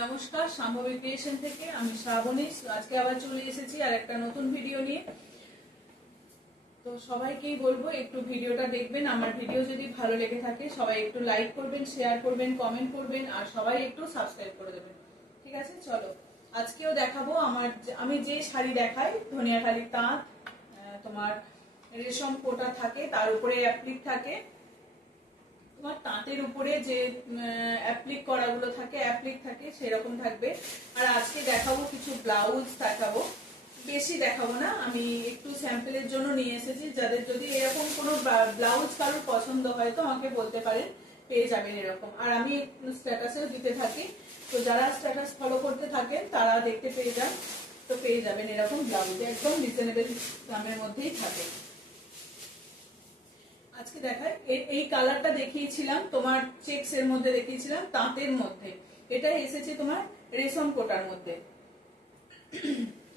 নমস্কার, সম্ভবী ক্রিয়েশন থেকে আমি শ্রাবণী আজকে আবার চলে এসেছি আর একটা নতুন ভিডিও নিয়ে। তো সবাইকেই বলবো একটু ভিডিওটা দেখবেন। আমার ভিডিও যদি ভালো লেগে থাকে সবাই একটু লাইক করবেন, শেয়ার করবেন, কমেন্ট করবেন আর সবাই একটু সাবস্ক্রাইব করে দেবেন। ঠিক আছে, চলো আজকেও দেখাবো আমি যে শাড়ি দেখাই ধনিয়াখালি তাঁত, তোমার রেশম কোটা থাকে, তার উপরে অ্যাপ্লিক থাকে, তোমার তাঁতের উপরে যে অ্যাপ্লিক করাগুলো থাকে অ্যাপ্লিক থাকে সেরকম থাকবে। আর আজকে দেখাবো কিছু ব্লাউজ দেখাবো, বেশি দেখাবো না, আমি একটু স্যাম্পলের জন্য নিয়ে এসেছি। যাদের যদি এরকম কোনো ব্লাউজ কারোর পছন্দ হয় তো আমাকে বলতে পারেন, পেয়ে যাবেন এরকম। আর আমি স্ট্যাটাসেও দিতে থাকি, তো যারা স্ট্যাটাস ফলো করতে থাকেন তারা দেখতে পেয়ে যান, তো পেয়ে যাবেন এরকম ব্লাউজ, একদম রিজনেবল দামের মধ্যেই থাকে। আজকে দেখাই এই কালারটা দেখিয়েছিলাম তোমার চেকস এর মধ্যে, দেখিয়েছিলাম তাঁতের মধ্যে, এটা এসেছে তোমার রেশম কোটার মধ্যে।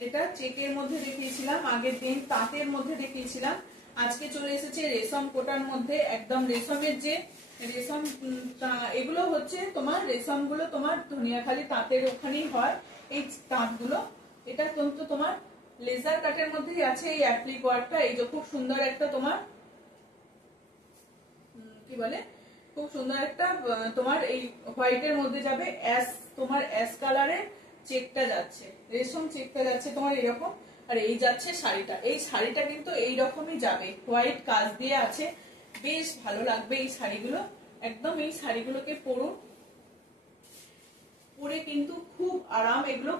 এটা চেকের মধ্যে দেখিয়েছিলাম আগের দিন, তাঁতের মধ্যে দেখিয়েছিলাম, আজকে চলে এসেছে রেশম কোটার মধ্যে। একদম রেশমের যে রেশম, এগুলো হচ্ছে তোমার রেশম গুলো তোমার ধনিয়াখালি তাঁতের ওখানেই হয় এই তাঁতগুলো। এটা কিন্তু তোমার লেজার কাটের মধ্যেই আছে এই অ্যাপ্লিক ওয়ার্কটা। এই যে খুব সুন্দর একটা তোমার কি বলে, খুব সুন্দর একটা তোমার এই হোয়াইটের মধ্যে যাবে, তোমার অ্যাশ কালারের চেকটা যাচ্ছে, রেশম চেকটা যাচ্ছে তোমার এরকম। আর এই যাচ্ছে শাড়িটা, এই শাড়িটা কিন্তু এইরকমই যাবে, হোয়াইট কাজ দিয়ে আছে, বেশ ভালো লাগবে এই শাড়িগুলো। একদম এই শাড়িগুলোকে পরে কিন্তু খুব আরাম, এগুলো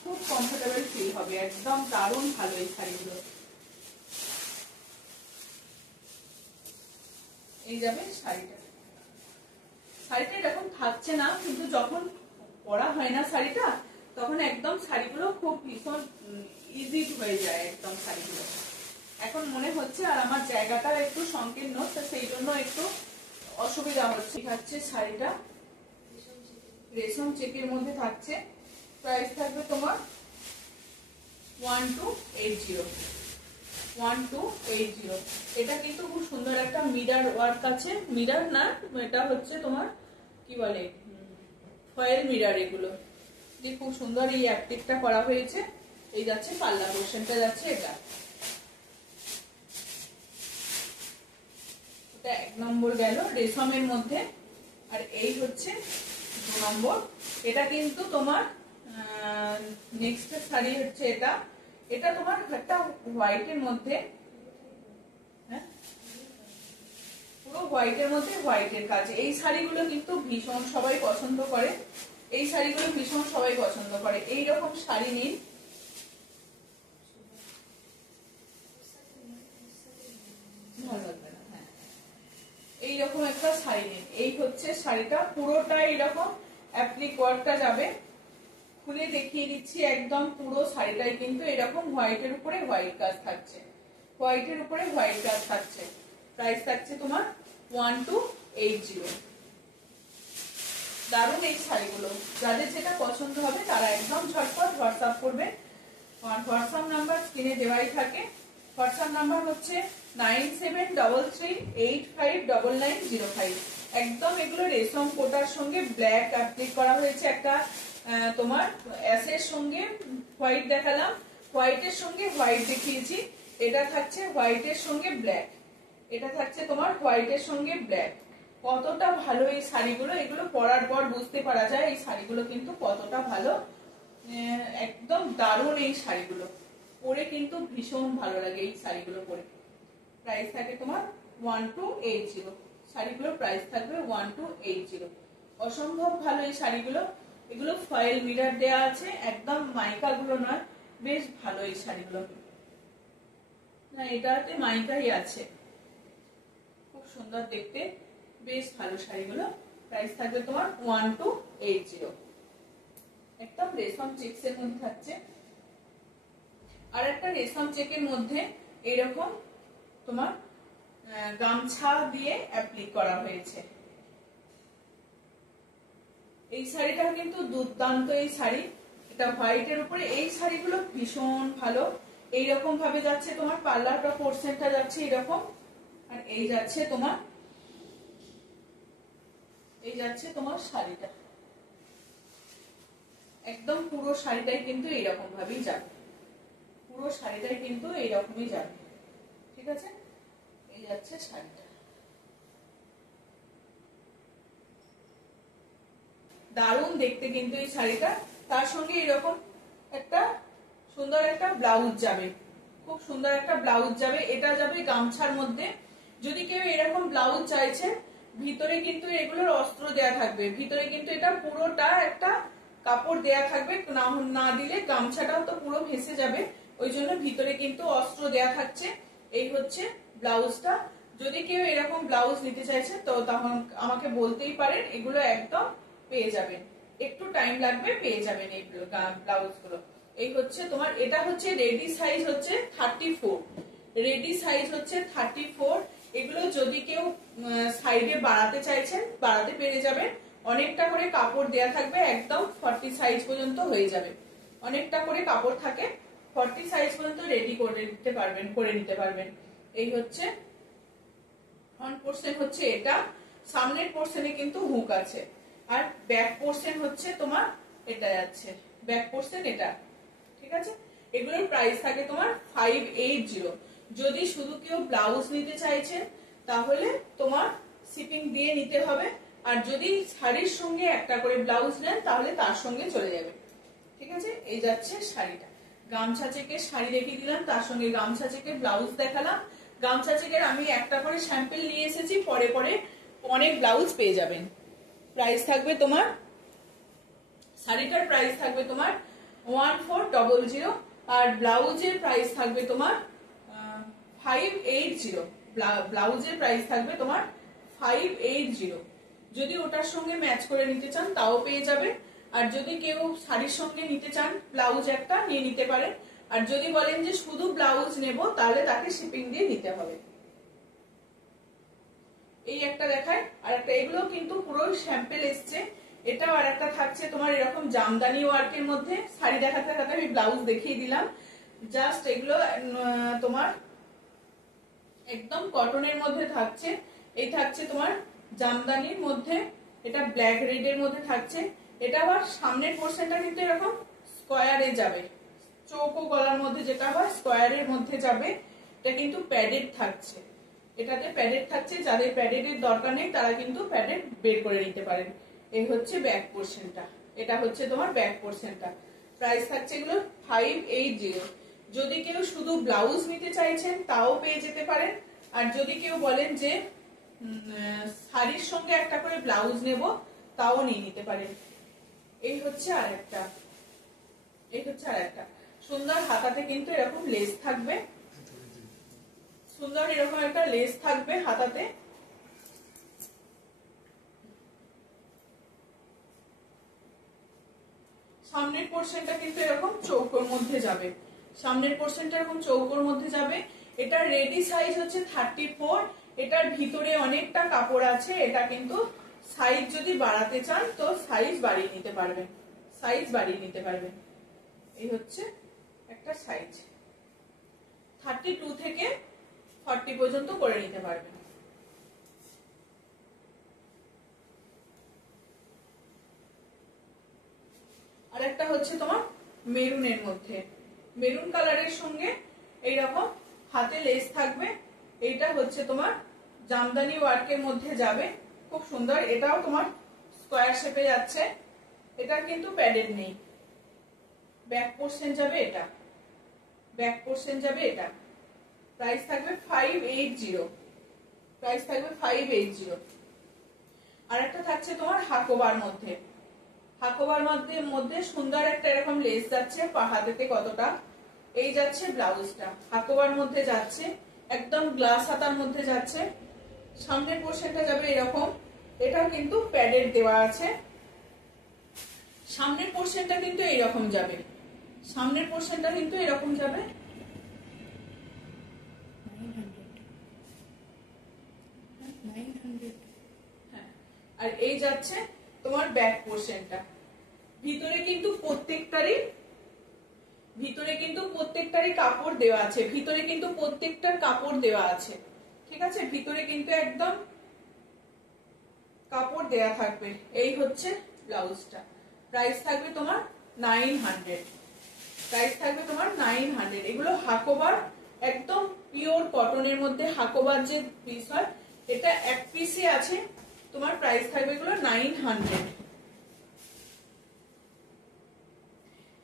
খুব কমফোর্টেবল ফিল হবে, একদম দারুণ ভালো এই শাড়িগুলো। এই যাবে শাড়িটা, শাড়িটা এরকম থাকছে না, কিন্তু যখন পরা হয় না শাড়িটা তখন একদম শাড়িগুলো খুব ভীষণ ইজি হয়ে যায় একদম শাড়িগুলো। এখন মনে হচ্ছে আর আমার জায়গাটা একটু সংকীর্ণ, তো সেই জন্য একটু অসুবিধা হচ্ছে। থাকছে শাড়িটা রেশম চেকের মধ্যে থাকছে, প্রাইস থাকবে তোমার 1280। এটা কিন্তু খুব সুন্দর একটা মিরর ওয়ার্ক আছে, মিরর না এটা হচ্ছে তোমার কি বলে ফয়েল মিরর, এগুলো দিয়ে খুব সুন্দর এই অ্যাপ্লিকটা করা হয়েছে। এই যাচ্ছে পাল্লা পোর্শনটা যাচ্ছে, এটা এক নম্বর গেল রেশমের মধ্যে। আর এই হচ্ছে 2 নম্বর। এটা কিন্তু তোমার নেক্সট শাড়ি হচ্ছে এটা, এটা তোমার একটা হোয়াইটের মধ্যে, পুরো হোয়াইটের মধ্যে হোয়াইটের কাজ। এই শাড়িগুলো কিন্তু ভীষণ সবাই পছন্দ করে, এই শাড়িগুলো ভীষণ সবাই পছন্দ করে। এইরকম শাড়ি নিন, ভালো লাগবে না, হ্যাঁ এইরকম একটা শাড়ি নিন। এই হচ্ছে শাড়িটা, পুরোটাই এরকম অ্যাপ্লিক ওয়ার্কটা যাবে। খুলে দেখিয়ে দিচ্ছি, একদম পুরো শাড়িটাই কিন্তু এরকম হোয়াইটের উপরে হোয়াইট কাজ থাকছে, হোয়াইটের উপরে হোয়াইট কাজ থাকছে। প্রাইস থাকছে তোমার 1280। দারুণ এই শাড়িগুলো, যাদের যেটা পছন্দ হবে তারা একদম ঝটপট হোয়াটসঅ্যাপ করবে। হোয়াটসঅ্যাপ নাম্বার স্ক্রিনে দেওয়াই থাকে। হোয়াটসঅ্যাপ নাম্বার হচ্ছে 9733859905। একদম এগুলো রেশম কোটার সঙ্গে ব্ল্যাক অ্যাপ্লিক করা হয়েছে, একটা তোমার অ্যাশের সঙ্গে হোয়াইট দেখালাম, হোয়াইটের সঙ্গে হোয়াইট দেখিয়েছি, এটা থাকছে হোয়াইটের সঙ্গে ব্ল্যাক, এটা থাকছে তোমার হোয়াইটের সঙ্গে ব্ল্যাক। কতটা ভালো এই শাড়িগুলো, এগুলো পরার পর বুঝতে পারা যায় এই শাড়িগুলো কিন্তু কতটা ভালো, একদম দারুণ এই শাড়িগুলো পরে কিন্তু ভীষণ ভালো লাগে এই শাড়িগুলো পরে। প্রাইস থাকে তোমার 1280, শাড়িগুলোর প্রাইস থাকবে 1280। অসম্ভব ভালো এই শাড়িগুলো, এগুলো ফয়েল মিরর দেয়া আছে, একদম মাইকা গুলো নয়, বেশ ভালো এই শাড়িগুলো। না এটাতে মাইকাই আছে, খুব সুন্দর দেখতে, বেশ ভালো শাড়িগুলো। প্রাইস থাকবে তোমার 1280, একদম রেশম চেকস এর মধ্যে থাকছে। আর একটা রেশম চেকের মধ্যে এরকম তোমার গামছা দিয়ে অ্যাপ্লিক করা হয়েছে। এই শাড়িটা কিন্তু দুর্দান্ত এই শাড়ি, এটা হোয়াইটের উপরে, এই শাড়িগুলো ভীষণ ভালো। এইরকম ভাবে যাচ্ছে তোমার পার্লারটা পোর্শনটা যাচ্ছে এরকম, আর এই যাচ্ছে তোমার শাড়িটা, একদম পুরো শাড়িটাই কিন্তু এইরকম ভাবেই যাবে, পুরো শাড়িটাই কিন্তু এইরকমই যাবে। ঠিক আছে, এই যাচ্ছে শাড়িটা, দারুণ দেখতে কিন্তু এই শাড়িটা। তার সঙ্গে এরকম একটা সুন্দর একটা ব্লাউজ যাবে, খুব সুন্দর একটা ব্লাউজ যাবে। এটা যাবে গামছার মধ্যে। যদি কেউ এরকম ব্লাউজ চাইছে, ভিতরে কিন্তু এগুলোর অস্ত্র দেয়া থাকবে, ভিতরে কিন্তু এটা পুরোটা একটা কাপড় দেয়া থাকবে, না দিলে গামছাটাও তো পুরো ভেসে যাবে, ওই জন্য ভিতরে কিন্তু অস্ত্র দেয়া থাকছে। এই হচ্ছে ব্লাউজটা। যদি কেউ এরকম ব্লাউজ নিতে চাইছে তো তখন আমাকে বলতেই পারেন, এগুলো একদম পেয়ে যাবেন, একটু টাইম লাগবে, পেয়ে যাবেন এই ব্লাউজ গুলো। এই হচ্ছে তোমার, এটা হচ্ছে রেডি সাইজ হচ্ছে 34, রেডি সাইজ হচ্ছে 34। এগুলো যদি কেউ সাইডে বাড়াতে চাইছেন বাড়াতে পেরে যাবেন, অনেকটা করে কাপড় দেয়া থাকবে, একদম 40 সাইজ পর্যন্ত হয়ে যাবে, অনেকটা করে কাপড় থাকে, 40 সাইজ পর্যন্ত রেডি করে নিতে পারবেন। এই হচ্ছে ফ্রন্ট পোরশন হচ্ছে এটা, সামনের পোরশনে কিন্তু হুক আছে, আর ব্যাক পোরশন হচ্ছে তোমার এটা যাচ্ছে, ব্যাক পোরশন এটা। ঠিক আছে, এগুলোর প্রাইস থাকে তোমার 580। যদি শুধু কেউ ব্লাউজ নিতে চাইছে তাহলে তোমার শিপিং দিয়ে নিতে হবে, আর যদি শাড়ির সঙ্গে একটা করে ব্লাউজ নেন তাহলে তার সঙ্গে চলে যাবে। ঠিক আছে, এই যাচ্ছে শাড়িটা। গামছা চেকের শাড়ি দেখিয়ে দিলাম, তার সঙ্গে গামছা চেকের ব্লাউজ দেখালাম। গামছা চেকের আমি একটা করে স্যাম্পল নিয়ে এসেছি, পরে পরে অনেক ব্লাউজ পেয়ে যাবেন। প্রাইস থাকবে তোমার, শাড়িটার প্রাইস থাকবে তোমার 1400, আর ব্লাউজের প্রাইস থাকবে তোমার 580। ব্লাউজের প্রাইস থাকবে তোমার 580। যদি ওটার সঙ্গে ম্যাচ করে নিতে চান তাও পেয়ে যাবে, আর যদি কেউ শাড়ির সঙ্গে নিতে চান ব্লাউজ একটা নিয়ে নিতে পারেন, আর যদি বলেন যে শুধু ব্লাউজ নেব তাহলে তাকে শিপিং দিয়ে নিতে হবে। এই একটা দেখায়, আর একটা, এগুলো কিন্তু পুরো স্যাম্পল এসছে। এটাও আর একটা থাকছে তোমার এরকম জামদানি ওয়ার্কের মধ্যে, শাড়ি দেখাতে দেখাতে আমি ব্লাউজ দেখিয়ে দিলাম। জাস্ট এগুলো তোমার একদম কটনের মধ্যে থাকছে। এই থাকছে তোমার জামদানির মধ্যে, এটা ব্ল্যাক রেড এর মধ্যে থাকছে। এটা আবার সামনের পোরশনটা কিন্তু এরকম স্কোয়ারে যাবে, চৌকো গলার মধ্যে যেটা হয় স্কোয়ারের মধ্যে যাবে। এটা কিন্তু প্যাডেড থাকছে, এটাতে প্যাডেড থাকছে, যাদের প্যাডেডের দরকার নেই তারা কিন্তু প্যাডেড বের করে নিতে পারেন। এই হচ্ছে ব্যাক পোরশনটা, এটা হচ্ছে তোমার ব্যাক পোরশনটা। প্রাইস থাকছে এগুলো 580। যদি কেউ শুধু ব্লাউজ নিতে চাইছেন তাও পেয়ে যেতে পারেন, আর যদি কেউ বলেন যে শাড়ির সঙ্গে একটা করে ব্লাউজ নেব তাও নিয়ে নিতে পারেন। এই হচ্ছে আরেকটা, এই হচ্ছে আরেকটা সুন্দর, হাতাতে কিন্তু এরকম লেস থাকবে, সুন্দর এরকম একটা লেস থাকবে হাতাতে। সামনের পোরশনটা কিন্তু এরকম চৌকোর মধ্যে যাবে, সামনের পোরশনটা এরকম চৌকোর মধ্যে যাবে। এটা রেডি সাইজ হচ্ছে 34, এটার ভিতরে অনেকটা কাপড় আছে। এটা কিন্তু সাইজ যদি বাড়াতে চান তো সাইজ বাড়িয়ে নিতে পারবেন, সাইজ বাড়িয়ে নিতে পারবেন। এই হচ্ছে একটা সাইজ, 32 থেকে 40 পর্যন্ত করে নিতে পারবেন। আর একটা হচ্ছে তোমার মেরুনের মধ্যে, মেরুন কালারের সঙ্গে এইরকম হাতে লেস থাকবে। এইটা হচ্ছে তোমার জামদানি ওয়ার্কের মধ্যে যাবে, খুব সুন্দর। এটাও তোমার স্কোয়ার শেপে যাচ্ছে, এটা কিন্তু প্যাডেড নেই। ব্যাক পোরশন যাবে এটা, ব্যাক পোরশন যাবে এটা। প্রাইস থাকবে 580, প্রাইস থাকবে 580। আর একটা থাকছে তোমার হাকোবার মধ্যে, হাকোবার মধ্যে সুন্দর একটা এরকম লেস যাচ্ছে হাতেতে কতটা। এই যাচ্ছে ব্লাউজটা, হাকোবার মধ্যে যাচ্ছে, একদম গ্লাস হাতার মধ্যে যাচ্ছে। সামনের পোরশনটা যাবে এরকম, এটাও কিন্তু প্যাডেড দেওয়া আছে। সামনের পোরশনটা কিন্তু এইরকম যাবে, সামনের পোরশনটা কিন্তু এরকম যাবে। আর এই যাচ্ছে তোমার ব্যাক পোরশনটা। ভিতরে কিন্তু প্রত্যেকটারই কাপড় দেওয়া আছে, ভিতরে কিন্তু প্রত্যেকটার কাপড় দেওয়া আছে। ঠিক আছে, ভিতরে কিন্তু একদম কাপড় দেয়া থাকবে। এই হচ্ছে ব্লাউজটা, প্রাইস থাকবে তোমার 900, প্রাইস থাকবে তোমার 900। এগুলো হাকোবার, একদম পিওর কটনের মধ্যে হাকোবার যে পিস হয়, এটা এক পিসই আছে, তোমার প্রাইস থাকবে এগুলো 900।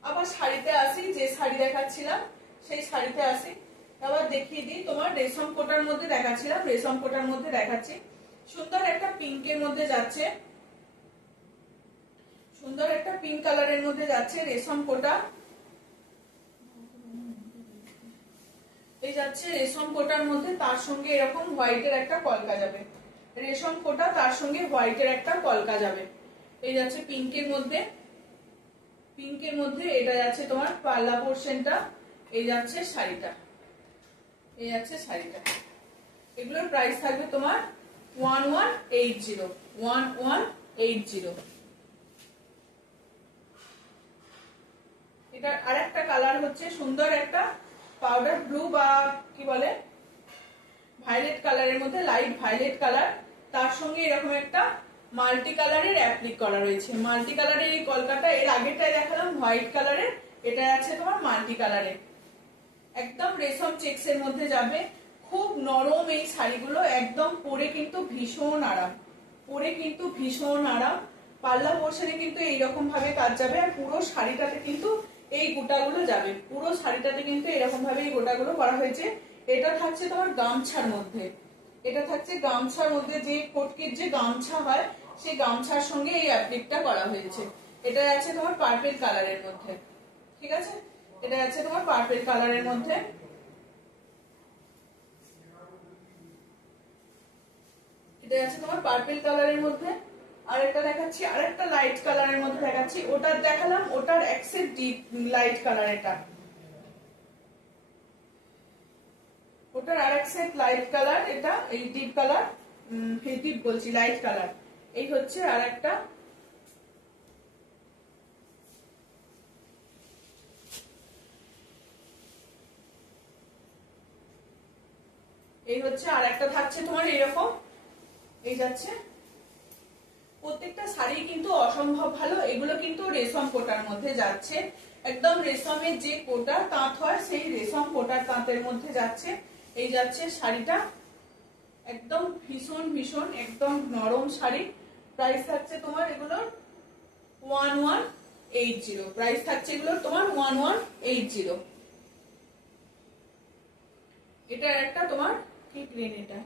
আবার শাড়িতে আসি, যে শাড়ি দেখাচ্ছিলাম সেই শাড়িতে আসি, আবার দেখিয়ে দিই। তোমার রেশম কোটার মধ্যে দেখাচ্ছিলাম, রেশম কোটার মধ্যে দেখাচ্ছি। সুন্দর একটা পিঙ্কের মধ্যে যাচ্ছে, সুন্দর একটা পিঙ্ক কালারের মধ্যে যাচ্ছে রেশম কোটা। এই যাচ্ছে রেশম কোটার মধ্যে, তার সঙ্গে এরকম হোয়াইটের একটা কলকা যাবে। রেশম কোটা তার সঙ্গে হোয়াইটের একটা কলকা যাবে। এই যাচ্ছে পিঙ্কের মধ্যে, পিঙ্কের মধ্যে এটা যাচ্ছে তোমার পাল্লা পোর্শনটা। এই যাচ্ছে শাড়িটা, এই যাচ্ছে শাড়িটা। এগুলোর প্রাইস থাকবে তোমার 1180, 1180। এটা আরেকটা কালার হচ্ছে সুন্দর একটা পাউডার ব্লু বা কি বলে ভায়োলেট কালারের মধ্যে, লাইট ভায়োলেট কালার, তার সঙ্গে এরকম একটা মাল্টি কালারের অ্যাপ্লিক করা রয়েছে। মাল্টি কালারের এই কলকাতা, এর আগেরটাই দেখালাম হোয়াইট কালারের, এটা আছে তোমার মাল্টি কালারের, একদম রেশম চেক্স এর মধ্যে যাবে। খুব নরম এই শাড়িগুলো, একদম পরে কিন্তু ভীষণ আরাম, পরে কিন্তু ভীষণ আরাম। পাল্লা পোর্শনে কিন্তু এইরকম ভাবে কাজ যাবে, আর পুরো শাড়িটাতে কিন্তু এই গোটাগুলো যাবে, পুরো শাড়িটাতে কিন্তু এরকম ভাবে এই গোটাগুলো করা হয়েছে। এটা থাকছে তোমার গামছার মধ্যে, এটা থাকছে গামছার মধ্যে, যে কটকির যে গামছা হয় সেই গামছার সঙ্গে এই অ্যাপ্লিকটা করা হয়েছে। এটা আছে তোমার পার্পল কালারের মধ্যে, ঠিক আছে, এটা আছে তোমার পার্পল কালারের মধ্যে। এটা আছে তোমার পার্পল কালারের মধ্যে। আরেকটা দেখাচ্ছি, আরেকটা লাইট কালারের মধ্যে দেখাচ্ছি। ওটার দেখালাম, ওটার এক্সেট ডিপ লাইট কালার, এটা ওটার আরেক সেট লাইট কালার, এটা এই ডিপ কালার, ডিপ বলছি লাইট কালার। এই হচ্ছে আরেকটা, এই হচ্ছে আরেকটা থাকছে তোমার এরকম। এই যাচ্ছে প্রত্যেকটা শাড়ি কিন্তু অসম্ভব ভালো। এগুলো কিন্তু রেশম কোটার মধ্যে যাচ্ছে, একদম রেশমের যে কোটা তাঁত হয় সেই রেশম কোটার তাঁতের মধ্যে যাচ্ছে। এই যাচ্ছে শাড়িটা, একদম ভীষণ ভীষণ একদম নরম শাড়ি। প্রাইস থাকছে তোমার এগুলোর 1180, প্রাইস থাকছে এগুলোর তোমার 1180। এটা একটা তোমার কি প্লেন, এটা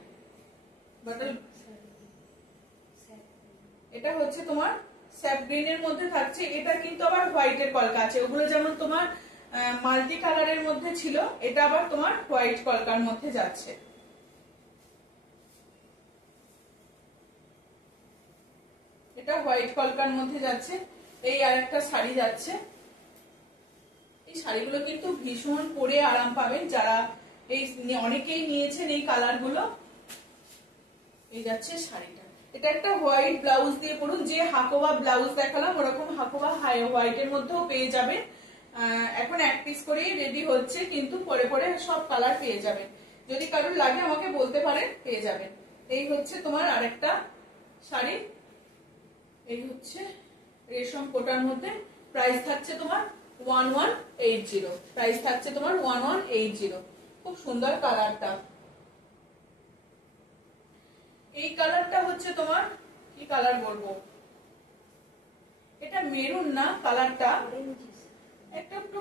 বাটল, এটা হচ্ছে তোমার স্যাপ গ্রিনের মধ্যে থাকছে। এটা কিন্তু আবার হোয়াইটের কলকা আছে, ওগুলো যেমন তোমার মাল্টি কালারের মধ্যে ছিল, এটা আবার তোমার হোয়াইট কলকার মধ্যে যাচ্ছে। এটা হোয়াইট কলকার মধ্যে যাচ্ছে। এই আরেকটা শাড়ি যাচ্ছে, এই শাড়িগুলো কিন্তু ভীষণ পরে আরাম পাবেন যারা, এই অনেকেই নিয়েছেন এই কালার গুলো। এই যাচ্ছে শাড়িটা, এটা একটা হোয়াইট ব্লাউজ দিয়ে পরুন, যে হাকোবা ব্লাউজ দেখালাম ওরকম হাকোবা হোয়াইটের মধ্যেও পেয়ে যাবেন। এখন এক পিস করেই রেডি হচ্ছে, কিন্তু পরে পরে সব কালার পেয়ে যাবেন। যদি কারোর লাগে আমাকে বলতে পারেন, পেয়ে যাবেন। এই হচ্ছে তোমার আরেকটা শাড়ি, এই হচ্ছে রেশম কোটার মধ্যে। প্রাইস থাকছে তোমার 1180, প্রাইস থাকছে তোমার 1180। খুব সুন্দর কালারটা। এই কালারটা হচ্ছে তোমার কি কালার বলবো, এটা মেরুন না কালারটা, একটা একটু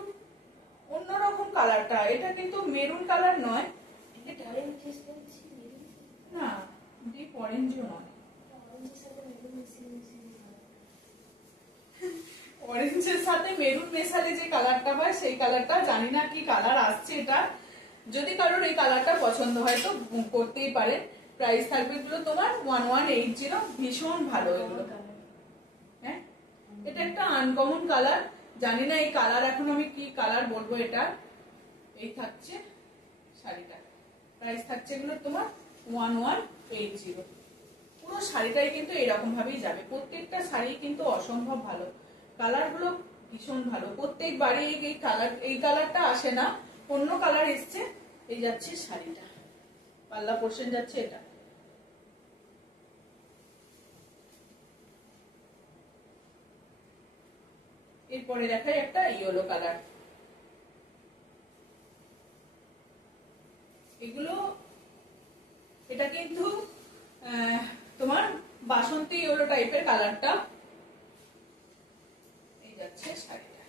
অন্যরকম কালারটা। এটা কিন্তু মেরুন কালার নয়, এটা না ডিপ অরেঞ্জও নয়, অরেঞ্জের সাথে মেরুন মেশালে যে কালারটা হয় সেই কালারটা, জানি না কি কালার আসছে এটা। যদি কারোর এই কালারটা পছন্দ হয় তো করতেই পারে। প্রাইস থাকবে এগুলো তোমার 1180, ভীষণ ভালো এগুলো। হ্যাঁ, এটা একটা আনকমন কালার, জানি না এই কালার এখন আমি কি কালার বলবো এটা। এই থাকছে শাড়িটা, প্রাইস থাকছে এগুলো তোমার 1180। পুরো শাড়িটাই কিন্তু এরকম ভাবেই যাবে, প্রত্যেকটা শাড়ি কিন্তু অসম্ভব ভালো, কালার গুলো ভীষণ ভালো। প্রত্যেকবারই এই কালারটা আসে না, অন্য কালার এসছে। এই যাচ্ছে শাড়িটা, পাল্লা পোর্শন যাচ্ছে এটা। এরপরে দেখাই একটা ইয়েলো কালার। এগুলো এটা কিন্তু তোমার বাসন্তী ইয়েলো টাইপের কালারটা। এই যাচ্ছে শাড়িটা,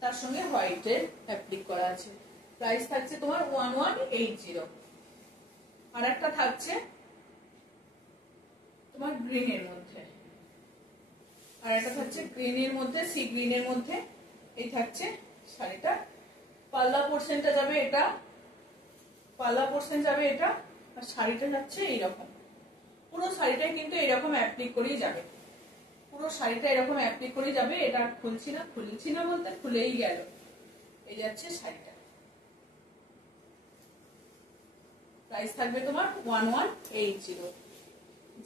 তার সঙ্গে হোয়াইটের অ্যাপ্লিক করা আছে। প্রাইস থাকছে তোমার 1180। আর একটা থাকছে তোমার গ্রিনের মধ্যে, আর একটা থাকছে গ্রিনের মধ্যে, সি গ্রিনের মধ্যে। এই থাকছে শাড়িটা। পাল্লা পোর্শনটা যাবে এটা, পাল্লা পোর্শন যাবে এটা, আর শাড়িটা যাচ্ছে এইরকম। পুরো শাড়িটাই কিন্তু এরকম অ্যাপ্লিক করেই যাবে, পুরো শাড়িটা এরকম অ্যাপ্লিক করে যাবে। এটা খুলছি না বলতে খুলেই গেল। এই যাচ্ছে শাড়িটা। প্রাইস থাকবে তোমার 1180।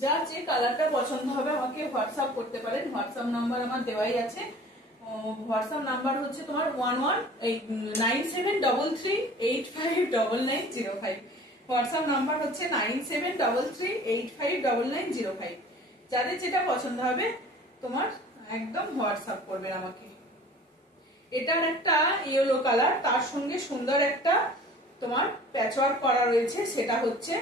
যার যে কালারটা পছন্দ হবে আমাকে হোয়াটসঅ্যাপ করতে পারেন, হোয়াটসঅ্যাপ নাম্বার আমার দেওয়াই আছে। হোয়াটসঅ্যাপ নাম্বার হচ্ছে তোমার 9733859905। হোয়াটসঅ্যাপ নাম্বার হচ্ছে 9733859905। যাদের যেটা পছন্দ হবে তোমার একদম হোয়াটসঅ্যাপ করবেন আমাকে। এটার একটা ইয়েলো কালার, তার সঙ্গে সুন্দর একটা তোমার প্যাচওয়ার্ক করা রয়েছে। সেটা হচ্ছে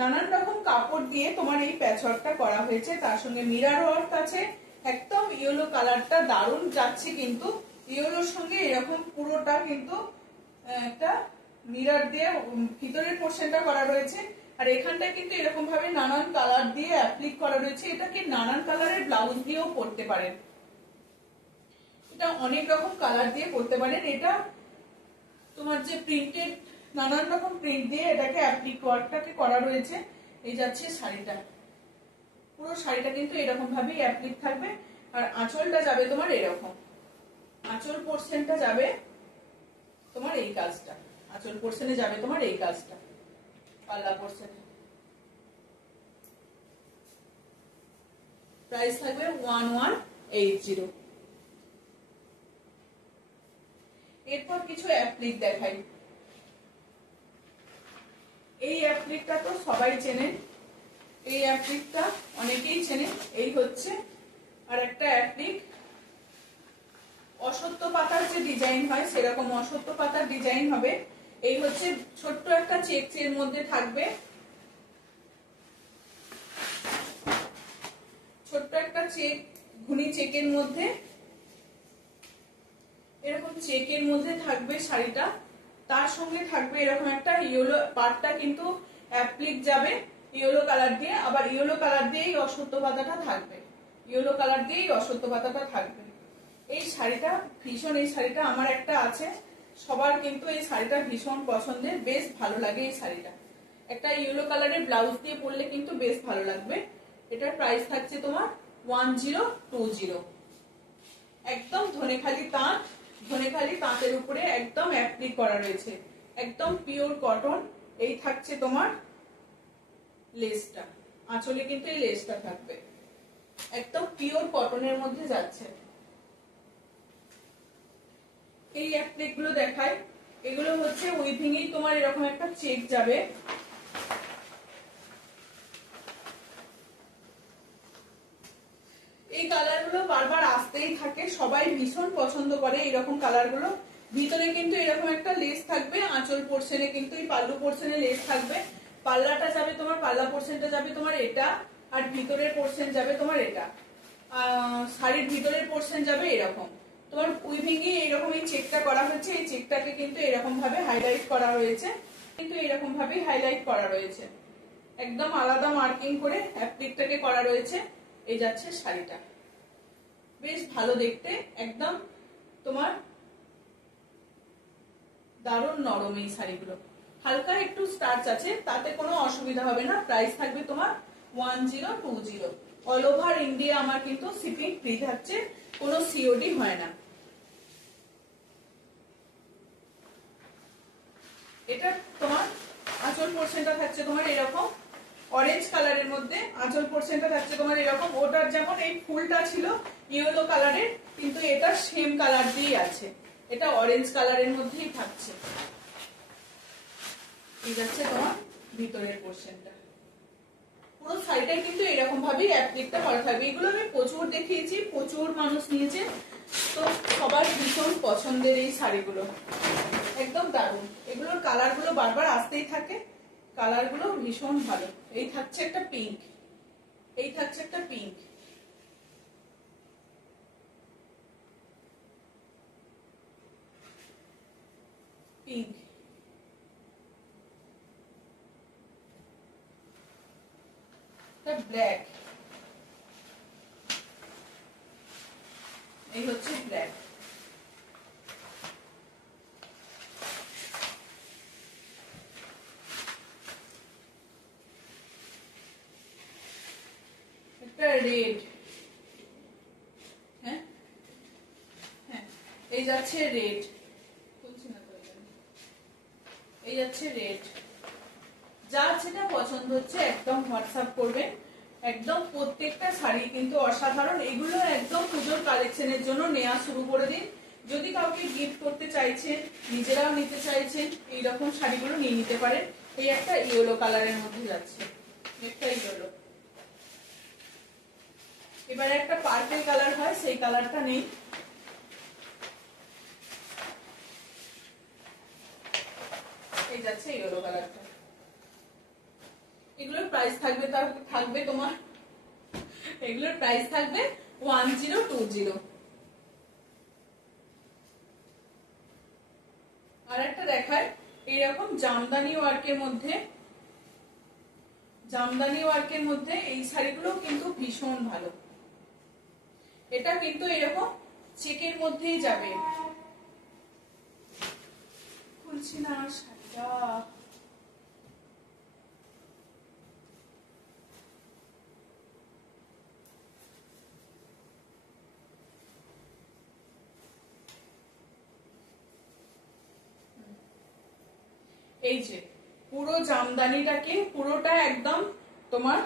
নানান রকম কাপড় দিয়ে তোমার এই প্যাচওয়ার্কটা করা হয়েছে, তার সঙ্গে মিরর ওয়ার্ক আছে। একদম ইয়েলো কালারটা দারুণ যাচ্ছে, কিন্তু ইয়েলোর সঙ্গে এরকম পুরোটা কিন্তু একটা মিরর দিয়ে ভিতরের পোর্শনটা করা রয়েছে। আর এখানটা কিন্তু এরকম ভাবে নানান কালার দিয়ে অ্যাপ্লিক করা রয়েছে। এটাকে নানান কালারের ব্লাউজ দিয়েও পরতে পারেন, এটা অনেক রকম কালার দিয়ে পরতে পারেন। এটা তোমার যে প্রিন্টেড নানান রকম প্রিন্ট দিয়ে এটাকে অ্যাপ্লিক ওয়ার্কটাকে করা রয়েছে। এই যাচ্ছে শাড়িটা, পুরো শাড়িটা কিন্তু এরকম ভাবেই অ্যাপ্লিক থাকবে। আর আঁচলটা যাবে তোমার এরকম, আঁচল পোর্শনটা যাবে তোমার এই কাজটা, আঁচল পোর্শনে যাবে তোমার এই কাজটা, পাল্লা পোর্শনে। প্রাইস থাকবে 1180। এরপর কিছু অ্যাপ্লিক দেখাই। এই অ্যাপ্লিকটা তো সবাই চেনেন, এই অ্যাপ্লিকটা অনেকেই চেনে। এই হচ্ছে আর একটা অ্যাপ্লিক, অশ্বত্থ পাতার যে ডিজাইন হয় সেরকম অশ্বত্থ পাতার ডিজাইন হবে। এই হচ্ছে ছোট্ট একটা চেকের মধ্যে থাকবে, ছোট্ট একটা চেক, ঘুনি চেকের মধ্যে এরকম চেকের মধ্যে থাকবে শাড়িটা। তার সঙ্গে থাকবে এরকম একটা ইয়েলো, পাটটা কিন্তু অ্যাপ্লিক যাবে ইয়েলো কালার দিয়ে, আবার ইয়েলো কালার দিয়েই অশ্বত্থ পাতাটা থাকবে, ইয়েলো কালার দিয়েই অশ্বত্থ পাতাটা থাকবে। এই শাড়িটা ভীষণ, এই শাড়িটা আমার একটা আছে, সবার কিন্তু এই শাড়িটা ভীষণ পছন্দের, বেশ ভালো লাগে এই শাড়িটা। একটা ইয়েলো কালারের ব্লাউজ দিয়ে পরলে কিন্তু বেশ ভালো লাগবে। এটার প্রাইস থাকছে তোমার 1020। একদম ধনেখালি তাঁত, ধনেখালি তাঁতের উপরে একদম অ্যাপ্লিক করা রয়েছে, একদম পিওর কটন। এই থাকছে তোমার লেসটা, আঁচলে কিন্তু এই লেসটা থাকবে, একদম পিওর কটনের মধ্যে যাচ্ছে। এই অ্যাপ্লিক গুলো দেখায়, এগুলো হচ্ছে উইভিং এই তোমার এরকম একটা চেক যাবে। এই কালার গুলো বারবার আসতেই থাকে, সবাই ভীষণ পছন্দ করে এরকম কালার গুলো। ভিতরে কিন্তু এরকম একটা লেস থাকবে, আঁচল পোর্শনে কিন্তু এই পাল্লু পোর্শনে লেস থাকবে। পাল্লাটা যাবে তোমার, পাল্লা পোর্শনটা যাবে তোমার এটা, আর ভিতরের পোর্শন যাবে তোমার এটা। শাড়ির ভিতরের পোর্শন যাবে এরকম। তোমার উইভিং এ এরকম এই চেকটা করা হয়েছে, এই চেকটাকে কিন্তু এরকম ভাবে হাইলাইট করা হয়েছে, কিন্তু এরকম ভাবে হাইলাইট করা রয়েছে, একদম আলাদা মার্কিং করে অ্যাপ্লিকটাকে করা রয়েছে। এই যাচ্ছে শাড়িটা, বেশ ভালো দেখতে, একদম তোমার দারুণ নরম এই শাড়িগুলো। হালকা একটু স্টার্চ আছে, তাতে কোনো অসুবিধা হবে না। প্রাইস থাকবে তোমার 1020। অল ওভার ইন্ডিয়া আমার কিন্তু শিপিং ফ্রি থাকছে, কোনো সিওডি হয় না। এটা তোমার আঁচল পোর্শনটা থাকছে তোমার এরকম অরেঞ্জ কালারের মধ্যে, আঁচল পোর্শনটা থাকছে তোমার এরকম। ওটার যেমন এই ফুলটা ছিল ইয়েলো কালারের, কিন্তু এটা সেম কালার দিয়েই আছে, এটা অরেঞ্জ কালারের মধ্যেই থাকছে। এই যাচ্ছে তোমার ভিতরের পোর্শনটা, পুরো শাড়িটাই কিন্তু এরকম ভাবেই অ্যাপ্লিকটা করা থাকবে। এগুলো আমি প্রচুর দেখিয়েছি, প্রচুর মানুষ নিয়েছে, তো সবার ভীষণ পছন্দের এই শাড়িগুলো, একদম দারুণ। এগুলোর কালার গুলো বারবার আসতেই থাকে, কালার গুলো ভীষণ ভালো। এই থাকছে একটা পিঙ্ক, এই থাকছে একটা পিঙ্ক, পিঙ্ক, ব্ল্যাক, এই হচ্ছে ব্ল্যাক, একটা রেড, হ্যাঁ হ্যাঁ, এই যাচ্ছে রেড, এই যাচ্ছে রেড। যা যেটা পছন্দ হচ্ছে একদম হোয়াটসঅ্যাপ করবেন। একদম প্রত্যেকটা শাড়ি কিন্তু অসাধারণ। এগুলো একদম পুজোর কালেকশনের জন্য নেওয়া শুরু করে দিন। যদি কাউকে গিফট করতে চাইছেন, নিজেরাও নিতে চাইছেন, এইরকম শাড়িগুলো নিয়ে নিতে পারেন। এই একটা ইয়েলো কালারের মধ্যে যাচ্ছে, একটা ইয়েলো। এবারে একটা পার্পল কালার হয়, সেই কালারটা নেই। এই যাচ্ছে ইয়েলো কালারটা। এগুলোর প্রাইস থাকবে তোমার, এগুলোর প্রাইস থাকবে 1020। আর একটা দেখায় এইরকম জামদানি ওয়ার্কের মধ্যে, জামদানি ওয়ার্কের মধ্যে এই শাড়িগুলো কিন্তু ভীষণ ভালো। এটা কিন্তু এরকম চেকের মধ্যেই যাবে। খুলছি না শাড়িটা, এই যে পুরো জামদানিটাকে, পুরোটা একদম তোমার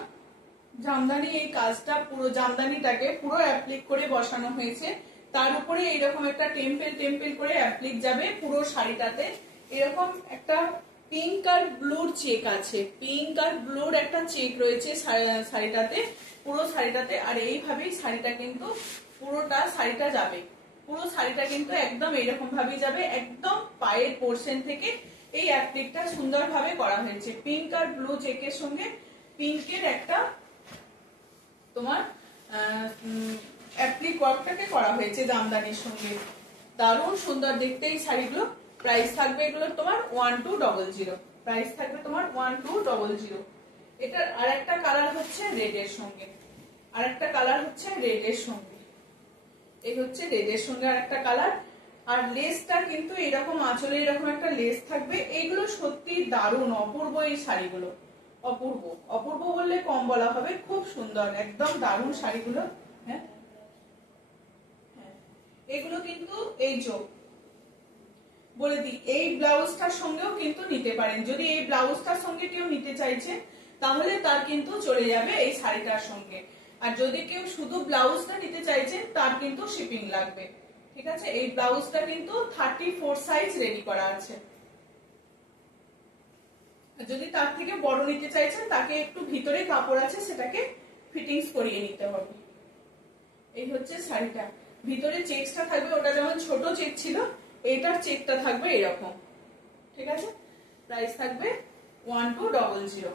জামদানি, এই কাজটা পুরো জামদানিটাকে পুরো অ্যাপ্লিক করে বসানো হয়েছে। তার উপরে এইরকম একটা টেম্পেল টেম্পেল করে অ্যাপ্লিক যাবে পুরো শাড়িটাতে। এরকম একটা পিঙ্ক আর ব্লুর চেক আছে, পিঙ্ক আর ব্লুর একটা চেক রয়েছে শাড়িটাতে, পুরো শাড়িটাতে। আর এইভাবেই শাড়িটা কিন্তু পুরোটা শাড়িটা যাবে, পুরো শাড়িটা কিন্তু একদম এইরকম ভাবেই যাবে। একদম পায়ের পোর্শন থেকে এই অ্যাপ্লিকটা সুন্দরভাবে করা হয়েছে। পিঙ্ক আর ব্লু চেকের সঙ্গে পিঙ্কের একটা তোমার অ্যাপ্লিক ওয়ার্কটাকে করা হয়েছে জামদানির সঙ্গে। দারুণ সুন্দর দেখতে এই শাড়িগুলো। প্রাইস থাকবে এগুলো তোমার 1200, প্রাইস থাকবে তোমার 1200। এটার আর একটা কালার হচ্ছে রেড এর সঙ্গে, আর একটা কালার হচ্ছে রেড এর সঙ্গে, এই হচ্ছে রেড এর সঙ্গে আর একটা কালার। আর লেসটা কিন্তু এরকম আঁচলে এরকম একটা লেস থাকবে। এইগুলো সত্যি দারুণ অপূর্ব এই শাড়িগুলো, অপূর্ব, অপূর্ব বললে কম বলা হবে, খুব সুন্দর, একদম দারুণ শাড়িগুলো। হ্যাঁ, এগুলো কিন্তু এই চোখ বলে দিই, এই ব্লাউজটার সঙ্গেও কিন্তু নিতে পারেন। যদি এই ব্লাউজটার সঙ্গে কেউ নিতে চাইছে তাহলে তার কিন্তু চলে যাবে এই শাড়িটার সঙ্গে। আর যদি কেউ শুধু ব্লাউজটা নিতে চাইছেন তার কিন্তু শিপিং লাগবে। ঠিক আছে, এই ব্লাউজটা কিন্তু 34 সাইজ রেডি করা আছে। যদি তার থেকে বড় নিতে চাইছেন তাকে একটু ভিতরে কাপড় আছে, সেটাকে ফিটিংস করিয়ে নিতে হবে। এই হচ্ছে শাড়িটা, ভিতরে চেকসটা থাকবে, ওটা যেমন ছোট চেক ছিল, এটার চেকটা থাকবে এরকম। ঠিক আছে, প্রাইস থাকবে 1200।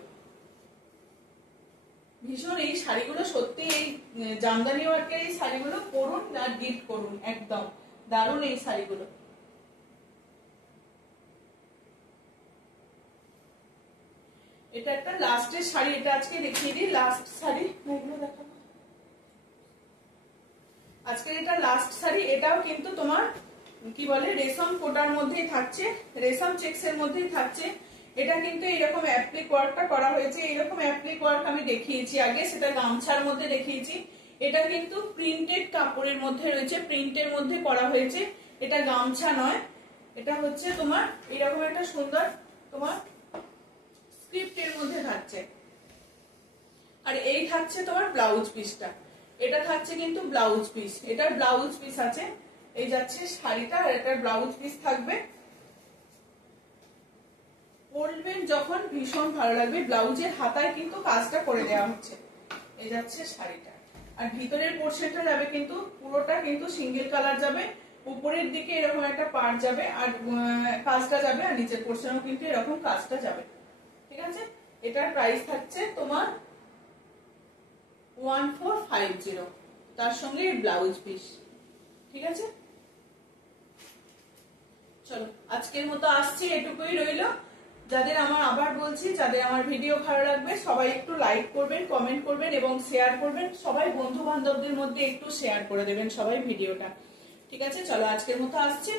ভীষণ এই শাড়িগুলো সত্যি, এই জামদানি ওয়ার্কের এই শাড়িগুলো পরুন আর গিফট করুন, একদম দারুণ এই শাড়িগুলো। এটা একটা লাস্টের শাড়ি, এটা আজকে দেখিয়ে দিই লাস্ট শাড়ি। আজকে এটা লাস্ট শাড়ি, এটাও কিন্তু তোমার কি বলে রেশম কোটার মধ্যেই থাকছে, রেশম চেকস এর মধ্যেই থাকছে। এটা কিন্তু এরকম অ্যাপ্লিক ওয়ার্কটা করা হয়েছে। এরকম অ্যাপ্লিক ওয়ার্ক আমি দেখিয়েছি আগে, সেটা গামছার মধ্যে দেখিয়েছি। এটা কিন্তু প্রিন্টেড কাপড়ের মধ্যে রয়েছে, প্রিন্টের মধ্যে করা হয়েছে। এটা গামছা নয়, এটা হচ্ছে তোমার এরকম একটা সুন্দর তোমার স্ক্রিপ্টের মধ্যে থাকছে। আর এই থাকছে তোমার ব্লাউজ পিসটা, এটা থাকছে কিন্তু ব্লাউজ পিস, এটার ব্লাউজ পিস আছে। এই যাচ্ছে শাড়িটা, আর এটার ব্লাউজ পিস থাকবে। পরবেন যখন ভীষণ ভালো লাগবে। ব্লাউজের হাতায় কিন্তু কাজটা করে দেওয়া হচ্ছে। এই যাচ্ছে শাড়িটা, আর ভিতরের পোর্শনটা যাবে কিন্তু পুরোটা কিন্তু সিঙ্গেল কালার যাবে, উপরের দিকে এরকম একটা পাড় যাবে আর কাজটা যাবে, আর নিচের পোর্শনেও কিন্তু এরকম কাজটা যাবে। ঠিক আছে, এটার প্রাইস থাকছে তোমার 1450, তার সঙ্গে ব্লাউজ পিস। ঠিক আছে, চলো আজকের মতো আসছি, এটুকুই রইলো। যাদের আবার বলছি, যাদের আমার ভিডিও ভালো লাগবে সবাই একটু লাইক করবেন, কমেন্ট করবেন এবং শেয়ার করবেন। সবাই বন্ধু বান্ধবদের মধ্যে একটু শেয়ার করে দেবেন সবাই ভিডিওটা। ঠিক আছে, চলো আজকের মতো আসছি।